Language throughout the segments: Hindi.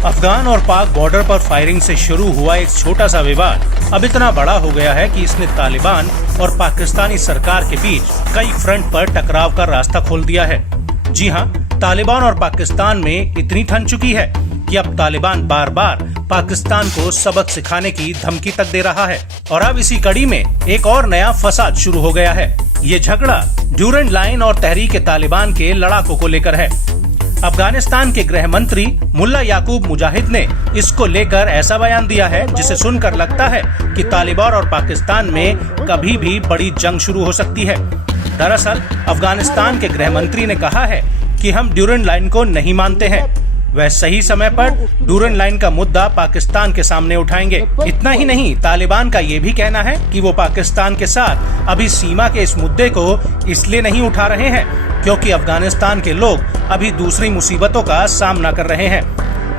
अफगान और पाक बॉर्डर पर फायरिंग से शुरू हुआ एक छोटा सा विवाद अब इतना बड़ा हो गया है कि इसने तालिबान और पाकिस्तानी सरकार के बीच कई फ्रंट पर टकराव का रास्ता खोल दिया है। जी हां, तालिबान और पाकिस्तान में इतनी ठन चुकी है कि अब तालिबान बार बार पाकिस्तान को सबक सिखाने की धमकी तक दे रहा है। और अब इसी कड़ी में एक और नया फसाद शुरू हो गया है। ये झगड़ा ड्यूरेंट लाइन और तहरीक-ए-तालिबान के लड़ाकों को लेकर है। अफगानिस्तान के गृह मंत्री मुल्ला याकूब मुजाहिद ने इसको लेकर ऐसा बयान दिया है जिसे सुनकर लगता है कि तालिबान और पाकिस्तान में कभी भी बड़ी जंग शुरू हो सकती है। दरअसल अफगानिस्तान के गृह मंत्री ने कहा है कि हम ड्यूरेंट लाइन को नहीं मानते हैं। वह सही समय पर ड्यूरेंट लाइन का मुद्दा पाकिस्तान के सामने उठाएंगे। इतना ही नहीं, तालिबान का ये भी कहना है कि वो पाकिस्तान के साथ अभी सीमा के इस मुद्दे को इसलिए नहीं उठा रहे हैं क्योंकि अफगानिस्तान के लोग अभी दूसरी मुसीबतों का सामना कर रहे हैं।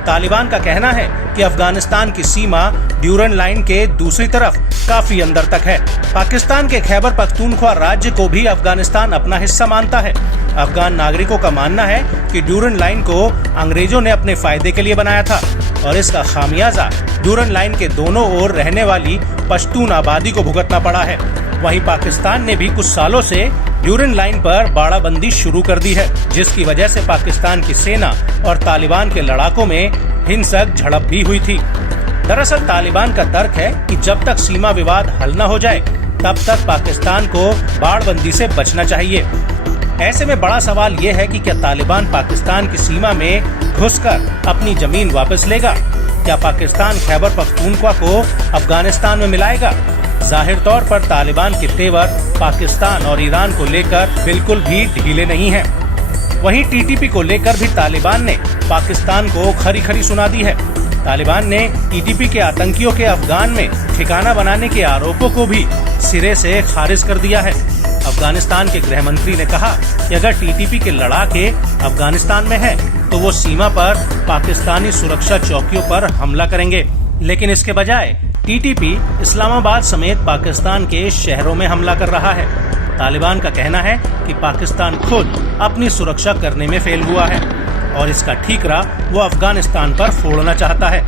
तालिबान का कहना है कि अफगानिस्तान की सीमा ड्यूरेंट लाइन के दूसरी तरफ काफी अंदर तक है। पाकिस्तान के खैबर पख्तूनख्वा राज्य को भी अफगानिस्तान अपना हिस्सा मानता है। अफगान नागरिकों का मानना है कि ड्यूरेंट लाइन को अंग्रेजों ने अपने फायदे के लिए बनाया था और इसका खामियाजा ड्यूरेंट लाइन के दोनों ओर रहने वाली पश्तून आबादी को भुगतना पड़ा है। वहीं पाकिस्तान ने भी कुछ सालों से ड्यूरेंट लाइन पर बाड़ाबंदी शुरू कर दी है, जिसकी वजह से पाकिस्तान की सेना और तालिबान के लड़ाकों में हिंसक झड़प भी हुई थी। दरअसल तालिबान का तर्क है कि जब तक सीमा विवाद हल न हो जाए तब तक पाकिस्तान को बाड़बंदी से बचना चाहिए। ऐसे में बड़ा सवाल ये है कि क्या तालिबान पाकिस्तान की सीमा में घुसकर अपनी जमीन वापस लेगा? क्या पाकिस्तान खैबर पख्तूनख्वा को अफगानिस्तान में मिलाएगा? जाहिर तौर पर तालिबान के तेवर पाकिस्तान और ईरान को लेकर बिल्कुल भी ढीले नहीं हैं। वहीं टीटीपी को लेकर भी तालिबान ने पाकिस्तान को खरी खरी सुना दी है। तालिबान ने टीटीपी के आतंकियों के अफगान में ठिकाना बनाने के आरोपों को भी सिरे से खारिज कर दिया है। अफगानिस्तान के गृह मंत्री ने कहा कि अगर टीटीपी के लड़ाके अफगानिस्तान में है तो वो सीमा पर पाकिस्तानी सुरक्षा चौकियों पर हमला करेंगे, लेकिन इसके बजाय टीटीपी इस्लामाबाद समेत पाकिस्तान के शहरों में हमला कर रहा है। तालिबान का कहना है कि पाकिस्तान खुद अपनी सुरक्षा करने में फेल हुआ है और इसका ठीकरा वो अफगानिस्तान पर फोड़ना चाहता है।